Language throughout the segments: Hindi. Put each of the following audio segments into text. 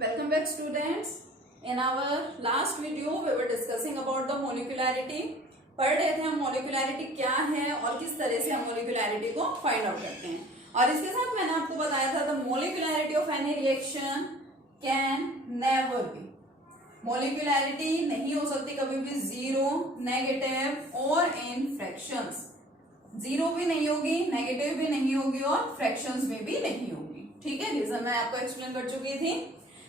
Welcome back students. In our last video we were discussing about the molecularity. पढ़ रहे थे हम molecularity क्या है और किस तरह से हम molecularity को find out करते हैं। और इसके साथ मैंने आपको बताया था the molecularity of any reaction can never be. molecularity नहीं हो सकती कभी भी जीरो, नेगेटिव और इन फ्रैक्शंस। जीरो भी नहीं होगी, नेगेटिव भी नहीं होगी और फ्रैक्शंस में भी नहीं होगी। ठीक है, रीजन मैं आपको एक्सप्लेन कर चुकी थी।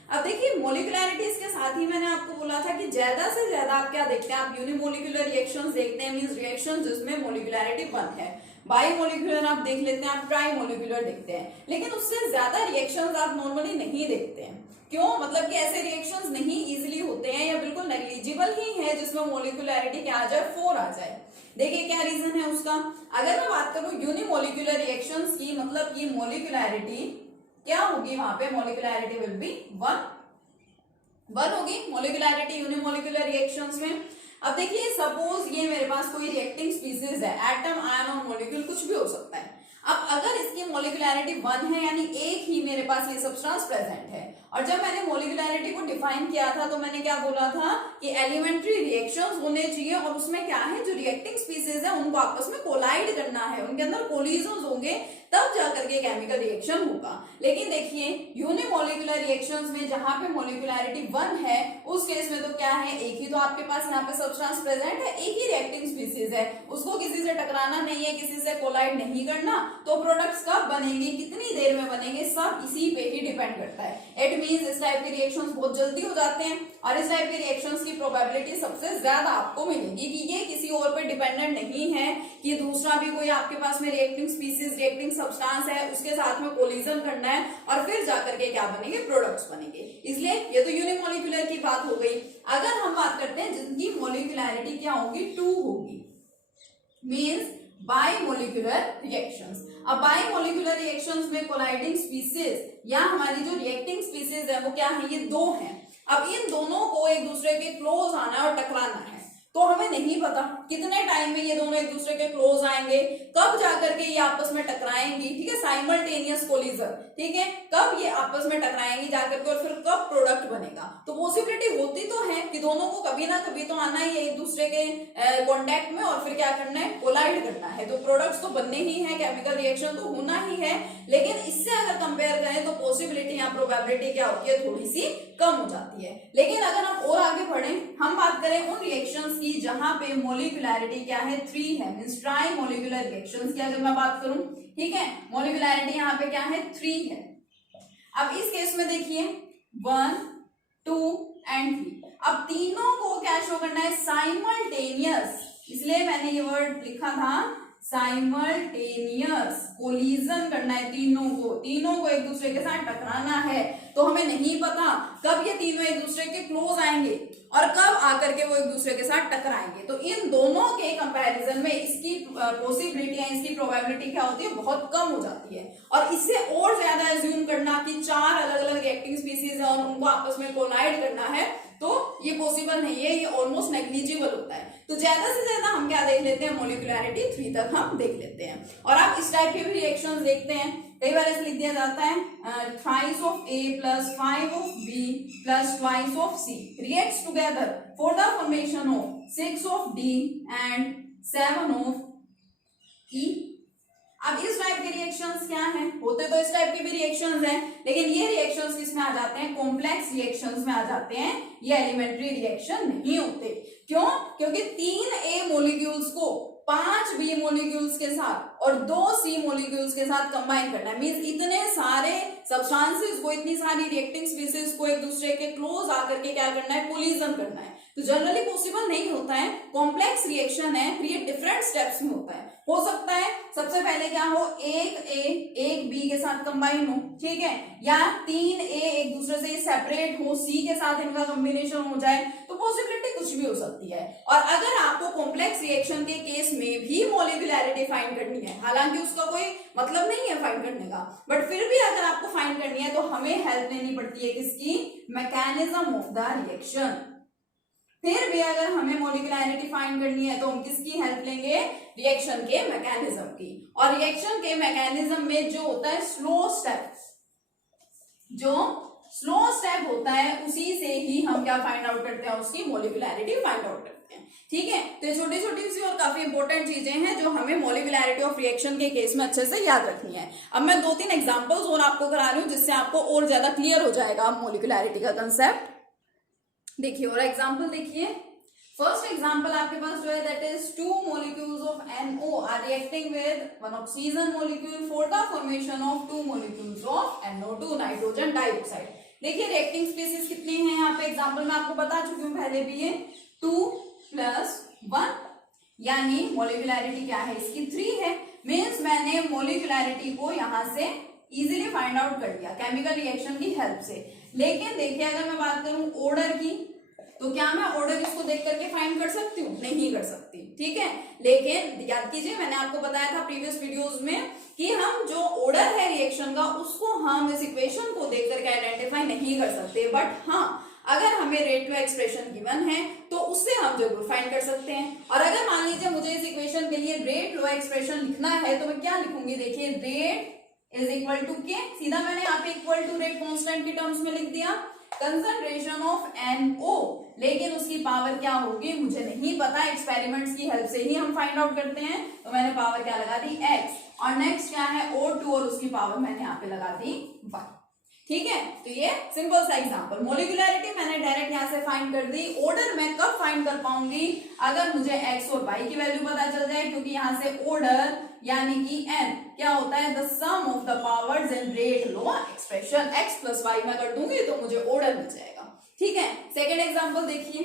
अब देखिए मोलिकुलैरिटीज के साथ ही मैंने आपको बोला था कि ज्यादा से ज्यादा आप क्या देखते हैं, आप यूनिमोलिकुलर रिएक्शंस देखते हैं, मींस रिएक्शंस जिसमें मोलिकुलैरिटी 1 है। बाई मोलिकुलर आप देख लेते हैं, आप ट्राई मोलिकुलर देखते हैं, लेकिन उससे ज्यादा रिएक्शंस आप नॉर्मली नहीं देखते हैं। क्यों? मतलब कि ऐसे रिएक्शंस नहीं इजिली होते हैं या बिल्कुल नेग्लिजिबल ही है जिसमें मोलिकुलैरिटी क्या आ जाए, 4 आ जाए। देखिए क्या रीजन है उसका। अगर मैं बात करूं यूनिमोलिकुलर रिएक्शंस की, मतलब कि मोलिकुलैरिटी क्या होगी, वहां पे मोलिकुलैरिटी विल बी 1 होगी मोलिकुलैरिटी यूनिमोलिकुलर रिएक्शंस में। अब देखिए सपोज ये मेरे पास कोई रिएक्टिंग स्पीसीज है, एटम, आयन और मॉलिक्यूल कुछ भी हो सकता है। अब अगर इसकी मोलिकुलैरिटी 1 है यानी एक ही मेरे पास ये सब्सटेंस प्रेजेंट है, और जब मैंने मोलिकुलैरिटी को डिफाइन किया था तो मैंने क्या बोला था कि एलिमेंट्री रिएक्शंस होने चाहिए और उसमें क्या है, जो रिएक्टिंग स्पीसीज है उनको आपस में कोलाइड करना है, उनके अंदर कोलिजन्स होंगे, तब जाकर के केमिकल रिएक्शन होगा। लेकिन देखिए यूनिमोलिकुलर रिएक्शंस में जहां पे मोलिकुलैरिटी 1 है उस केस में तो क्या है, एक ही तो आपके पास यहाँ पे सब्सटेंस प्रेजेंट है, एक ही रिएक्टिंग स्पीसीज है, उसको किसी से टकराना नहीं है, किसी से कोलाइड नहीं करना, तो प्रोडक्ट्स कब बनेंगे, कितनी देर में बनेंगे, सब इसी पे ही डिपेंड करता है। इट मींस इस टाइप के रिएक्शंस बहुत जल्दी हो जाते हैं और इस टाइप के रिएक्शंस की प्रोबेबिलिटी सबसे ज्यादा आपको मिलेगी कि ये किसी और पे डिपेंडेंट नहीं है कि दूसरा भी कोई आपके पास में रिएक्टिंग स्पीसीज, रिएक्टिंग सब्सटेंस है, उसके साथ में कोलिजन करना है और फिर जाकर के क्या बनेंगे, प्रोडक्ट्स बनेंगे। इसलिए ये तो यूनिमोलिकुलर की बात हो गई। अगर हम बात करते हैं जिनकी मोलिकुलैरिटी क्या होगी, 2 होगी, मींस बाइमोलिकुलर रिएक्शंस। अब बाइमोलिकुलर रिएक्शंस में कोलाइडिंग स्पीसीज या हमारी जो रिएक्टिंग स्पीसीज है वो क्या है, ये 2 हैं। अब इन दोनों को एक दूसरे के क्लोज आना है और टकराना है, तो हमें नहीं पता कितने टाइम में ये दोनों एक दूसरे के क्लोज आएंगे, कब जाकर के ये आपस में टकराएंगी। ठीक है, साइमल्टेनियस कोलिजन, ठीक है, कब ये आपस में टकराएंगी जाकर के और फिर कब प्रोडक्ट बनेगा। तो पॉसिबिलिटी होती तो है कि दोनों को कभी ना कभी तो आना ही है एक दूसरे के कॉन्टेक्ट में और फिर क्या करना है, कोलाइड करना है, तो प्रोडक्ट्स तो बनने ही है, केमिकल रिएक्शन तो होना ही है। लेकिन इससे अगर कंपेयर करें तो पॉसिबिलिटी या प्रोबेबिलिटी क्या होती है, थोड़ी सी कम हो जाती है। लेकिन अगर हम और आगे बढ़ें, हम बात करें उन रिएक्शंस की जहां पे मोलिकुलैरिटी क्या है, 3 है, मींस ट्राई मोलिकुलर रिएक्शंस की अगर मैं बात करूं, ठीक है, मोलिकुलैरिटी यहाँ पे क्या है, 3 है। अब इस केस में देखिए 1, 2 एंड 3, अब तीनों को क्या शो करना है, साइमल्टेनियस, इसलिए मैंने ये वर्ड लिखा था साइमल्टेनियस कोलिजन करना है, तीनों को एक दूसरे के साथ टकराना है। तो हमें नहीं पता कब ये तीनों एक दूसरे के क्लोज आएंगे और कब आकर के वो एक दूसरे के साथ टकराएंगे। तो इन दोनों के कंपैरिजन में इसकी पॉसिबिलिटी या इसकी प्रोबेबिलिटी क्या होती है, बहुत कम हो जाती है। और इससे और ज्यादा एज्यूम करना कि 4 अलग अलग रिएक्टिंग स्पीसीज है और उनको आपस में कोलाइड करना है, तो ये पॉसिबल नहीं है, ये ऑलमोस्ट नेग्लिजिबल होता है। तो ज्यादा से ज्यादा हम क्या देख लेते हैं, मोलिकुलैरिटी 3 तक हम देख लेते हैं। और आप इस टाइप के भी रिएक्शंस देखते हैं, कई बार ऐसे लिख दिया जाता है thrice of A plus 5 of B plus twice of C reacts together for the formation of 6 of D and 7 of E। अब इस टाइप के रिएक्शंस क्या हैं, होते तो इस टाइप के भी रिएक्शंस हैं, लेकिन ये रिएक्शंस किसमें आ जाते हैं, कॉम्प्लेक्स रिएक्शंस में आ जाते हैं, ये एलिमेंट्री रिएक्शन नहीं होते। क्यों? क्योंकि 3 A मॉलिक्यूल्स को 5 B मॉलिक्यूल्स के साथ और 2 C मॉलिक्यूल्स के साथ कंबाइन करना है, मींस इतने सारे सब्सटेंसेस को, इतनी सारी रिएक्टिंग स्पीसीज को एक दूसरे के क्लोज आकर के क्या करना है, कोलिजन करना है। तो जनरली पॉसिबल नहीं होता है, कॉम्प्लेक्स रिएक्शन है, फिर ये डिफरेंट स्टेप्स में होता है। हो सकता है सबसे पहले क्या हो, एक A एक B के साथ कंबाइन हो, ठीक है, या 3 A एक दूसरे से सेपरेट हो, C के साथ इनका कॉम्बिनेशन हो जाए, तो पॉसिबिलिटी कुछ भी हो सकती है। और अगर आपको कॉम्प्लेक्स रिएक्शन के केस में भी मोलिकुलैरिटी फाइंड करनी है, हालांकि उसका कोई मतलब नहीं है फाइंड करने का, बट फिर भी अगर आपको फाइंड करनी है तो हमें हेल्प लेनी पड़ती है किसकी, मैकेनिज्म ऑफ द रिएक्शन। फिर भी अगर हमें मोलिकुलैरिटी फाइंड करनी है तो हम किसकी हेल्प लेंगे, रिएक्शन के मैकेनिज्म की। और रिएक्शन के मैकेनिज्म में जो होता है स्लो स्टेप टाइप होता है उसी से ही हम क्या फाइंड आउट करते हैं, उसकी मोलिकुलैरिटी फाइंड आउट करते हैं। ठीक है, तो ये छोटी छोटी सी और काफी इंपॉर्टेंट चीजें हैं जो हमें मोलिकुलैरिटी ऑफ रिएक्शन के केस में अच्छे से याद रखनी है। अब मैं 2-3 एग्जांपल्स और आपको करा रही हूँ जिससे आपको और ज्यादा क्लियर हो जाएगा मोलिकुलैरिटी का कंसेप्ट। देखिए और एग्जांपल देखिए, फर्स्ट एग्जांपल आपके पास जो है that is 2 molecules of NO are reacting with one oxygen molecule for the formation of 2 molecules of NO2 nitrogen dioxide. देखिए रिएक्टिंग स्पीसीज कितनी हैं यहाँ पे, एग्जांपल में आपको बता चुकी हूँ पहले भी, ये 2+1 यानी मोलिकुलैरिटी क्या है इसकी 3 है। मीन्स मैंने मोलिकुलैरिटी को यहाँ से इजीली फाइंड आउट कर लिया केमिकल रिएक्शन की हेल्प से। लेकिन देखिए अगर मैं बात करूं ऑर्डर की, तो क्या मैं ऑर्डर इसको देख करके फाइंड कर सकती हूँ? नहीं कर सकती। ठीक है, लेकिन याद कीजिए मैंने आपको बताया था प्रीवियस वीडियोस में कि हम जो ऑर्डर है रिएक्शन का उसको हम इस इक्वेशन को देख करके आइडेंटिफाई नहीं कर सकते, बट हाँ अगर हमें रेट लो एक्सप्रेशन गिवन है तो उससे हम जरूर फाइंड कर सकते हैं। और अगर मान लीजिए मुझे इस इक्वेशन के लिए रेट लो एक्सप्रेशन लिखना है तो मैं क्या लिखूंगी, देखिए रेट इज इक्वल टू के, सीधा मैंने यहाँ पे इक्वल टू रेट कांस्टेंट की टर्म्स में लिख दिया, कंसंट्रेशन ऑफ NO, लेकिन उसकी पावर क्या होगी मुझे नहीं पता, एक्सपेरिमेंट्स की हेल्प से ही हम फाइंड आउट करते हैं। तो मैंने पावर क्या लगा दी x, और नेक्स्ट क्या है O2 और उसकी पावर मैंने यहाँ पे लगा दी 1। ठीक है, तो ये सिंपल सा एग्जांपल। मोलिकुलैरिटी मैंने डायरेक्ट यहाँ से फाइंड कर दी। ऑर्डर मैं कब फाइंड कर पाऊंगी, अगर मुझे x और y की वैल्यू पता चल जाए, क्योंकि यहाँ से ऑर्डर यानी कि n क्या होता है, the sum of the powers in rate law expression, x plus y मैं कर दूंगी तो मुझे ऑर्डर मिल जाएगा। ठीक है, सेकेंड एग्जाम्पल देखिए।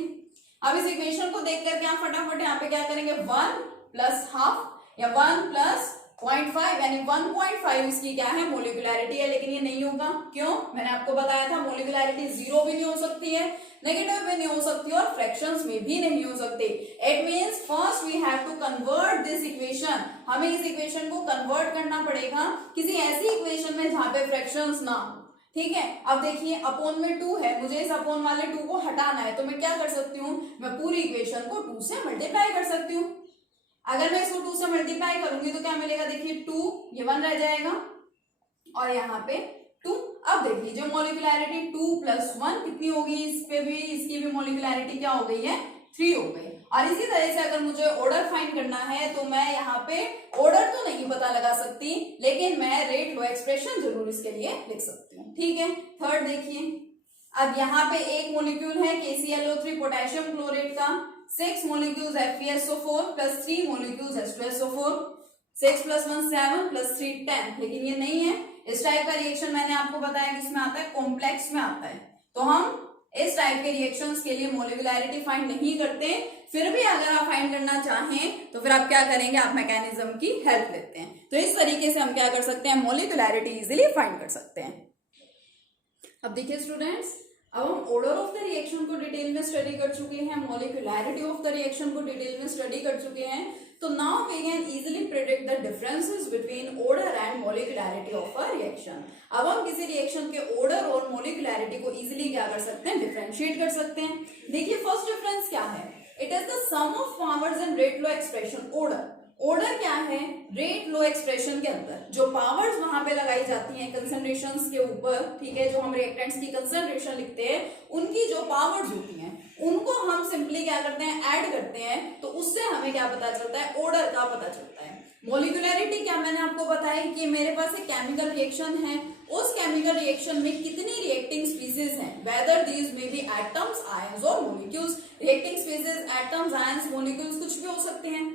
अब इस इक्वेशन को देख करके आप फटाफट यहाँ पे क्या करेंगे, 1 प्लस हाफ या 1 प्लस 0.5 यानी 1.5 इसकी क्या है मोलिकुलैरिटी है, लेकिन ये नहीं होगा। क्यों? मैंने आपको बताया था मोलिकुलैरिटी 0 भी नहीं हो सकती है, नेगेटिव भी नहीं हो सकती और फ्रैक्शंस में भी नहीं हो सकती। It means first we have to convert this equation, हमें इस इक्वेशन को कन्वर्ट करना पड़ेगा किसी ऐसी इक्वेशन में जहां पे फ्रैक्शंस ना हो। ठीक है, अब देखिए अपॉन में 2 है, मुझे इस अपॉन वाले 2 को हटाना है, तो मैं क्या कर सकती हूँ, मैं पूरी इक्वेशन को 2 से मल्टीप्लाई कर सकती हूँ। अगर मैं इसको 2 से मल्टीप्लाई करूंगी तो क्या मिलेगा, देखिए 2 ये 1 रह जाएगा और यहाँ पे 2। अब देख लीजिए मोलिकुलैरिटी 2 प्लस 1 कितनी होगी, इस पे भी इसकी भी मोलिकुलैरिटी क्या हो गई है, 3 हो गई। और इसी तरह से अगर मुझे ऑर्डर फाइंड करना है तो मैं यहाँ पे ऑर्डर तो नहीं पता लगा सकती, लेकिन मैं रेट लो एक्सप्रेशन जरूर इसके लिए लिख सकती हूँ। ठीक है, थर्ड देखिए, अब यहाँ पे एक मोलिक्यूल है KClO3 पोटेशियम क्लोरेट का, 6 molecules FeSO4 plus 3 molecules H2SO4, 6 plus 1 7 plus 3 10, लेकिन ये नहीं है। इस टाइप का रिएक्शन मैंने आपको बताया कि इसमें आता है कॉम्प्लेक्स में आता है, तो हम इस टाइप के रिएक्शंस के लिए मोलिकुलैरिटी फाइंड नहीं करते। फिर भी अगर आप फाइंड करना चाहें तो फिर आप क्या करेंगे, आप मैकेनिज्म की हेल्प लेते हैं। तो इस तरीके से हम क्या कर सकते हैं, मोलिकुलैरिटी इजीली फाइंड कर सकते हैं। अब देखिए स्टूडेंट्स, अब हम ऑर्डर ऑफ द रिएक्शन को डिटेल में स्टडी कर चुके हैं, मोलिकुलैरिटी ऑफ द रिएक्शन को डिटेल में स्टडी कर चुके हैं। तो now we can easily predict the differences between order and molecularity of a reaction. अब हम किसी रिएक्शन के ऑर्डर और मोलिकुलैरिटी को इजीली क्या कर सकते हैं, डिफरेंशिएट कर सकते हैं। देखिए फर्स्ट डिफरेंस क्या है, it is the sum of powers in rate law expression. Order क्या है, रेट लो एक्सप्रेशन के अंदर जो पावर्स वहां पे लगाई जाती हैं कंसंट्रेशंस के ऊपर, ठीक है, जो हम रिएक्टेंट्स की कंसंट्रेशन लिखते हैं उनकी जो पावर्स होती हैं उनको हम सिंपली क्या करते हैं, ऐड करते हैं, तो उससे हमें क्या पता चलता है, ऑर्डर का पता चलता है। मोलिकुलैरिटी क्या मैंने आपको बताया कि मेरे पास एक केमिकल रिएक्शन है, उस केमिकल रिएक्शन में कितनी रिएक्टिंग स्पीसीज हैं, whether these may be atoms, ions और molecules. Reacting species atoms, ions, molecules कुछ भी हो सकते हैं,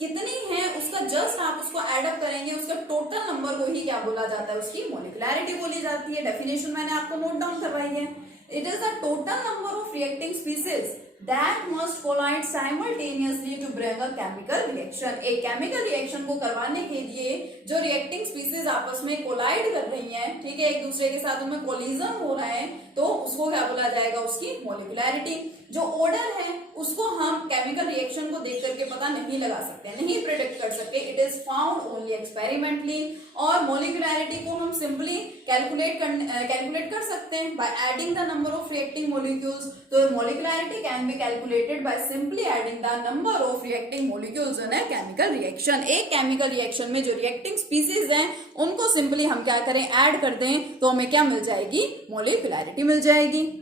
कितनी है उसका जस्ट आप उसको एड अप करेंगे, उसका टोटल नंबर को ही क्या बोला जाता है, उसकी मोलिकुलैरिटी बोली जाती है। डेफिनेशन मैंने आपको नोट डाउन करवाई है, it is the total number of reacting species that must collide simultaneously to bring a chemical reaction। एक केमिकल रिएक्शन को करवाने के लिए जो रिएक्टिंग स्पीसीज आपस में कोलाइड कर रही हैं, ठीक है, एक दूसरे के साथ उनमें कोलिजन हो रहा है, तो उसको क्या बोला जाएगा, उसकी मोलिकुलैरिटी। जो ऑर्डर है उसको हम केमिकल रिएक्शन को देख करके पता नहीं लगा सकते, नहीं प्रिडिक्ट कर सकते, it is found only experimentally. और मोलिकुलैरिटी को हम सिंपली कैलकुलेट कर सकते हैं by adding the number of reacting molecules. तो molecularity can be calculated by simply adding the number of reacting molecules in a chemical reaction. एक केमिकल रिएक्शन में जो रिएक्टिंग स्पीसीज हैं उनको सिंपली हम क्या करें, ऐड कर दें, तो हमें क्या मिल जाएगी, मोलिकुलैरिटी मिल जाएगी। जाएगी।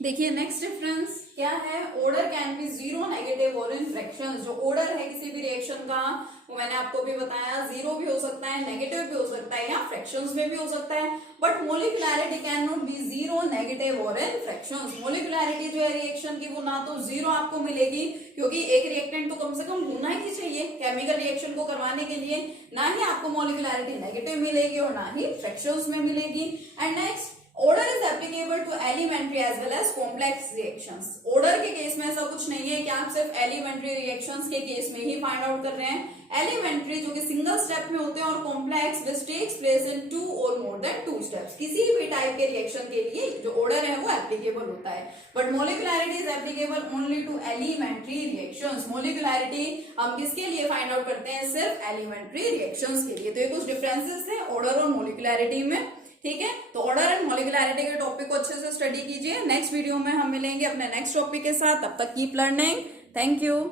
देखिए नेक्स्ट डिफरेंस क्या है, order can be zero, negative और इन फ्रैक्शंस। जो ऑर्डर है किसी भी रिएक्शन का वो मैंने आपको भी बताया, जीरो भी हो सकता है, नेगेटिव भी हो सकता है, या फ्रैक्शंस में भी हो सकता है। But molecularity can not be zero, negative और इन फ्रैक्शंस। मोलिकुलैरिटी जो है रिएक्शन की वो ना तो जीरो आपको मिलेगी, क्योंकि एक रिएक्टेंट तो कम से कम होना ही चाहिए केमिकल रिएक्शन को करवाने के लिए, ना ही आपको मोलिकुलैरिटी नेगेटिव मिलेगी और ना ही फ्रैक्शंस में मिलेगी। And next, order is applicable to elementary as well as complex reactions. Order के केस में ऐसा कुछ नहीं है कि आप सिर्फ एलिमेंट्री रिएक्शंस के केस में ही फाइंड आउट कर रहे हैं। एलिमेंट्री जो कि सिंगल स्टेप में होते हैं और complex which takes place in 2 or more than 2 steps, किसी भी टाइप के रिएक्शन के लिए जो ऑर्डर है वो एप्लीकेबल होता है। But molecularity is applicable only to elementary reactions. Molecularity हम किसके लिए फाइंड आउट करते हैं, सिर्फ एलिमेंट्री रिएक्शंस के लिए। तो ये कुछ डिफरेंसेस थे ऑर्डर और मोलिकुलैरिटी में, ठीक है। तो ऑर्डर एंड मोलिकुलैरिटी के टॉपिक को अच्छे से स्टडी कीजिए। नेक्स्ट वीडियो में हम मिलेंगे अपने नेक्स्ट टॉपिक के साथ, तब तक कीप लर्निंग। Thank you.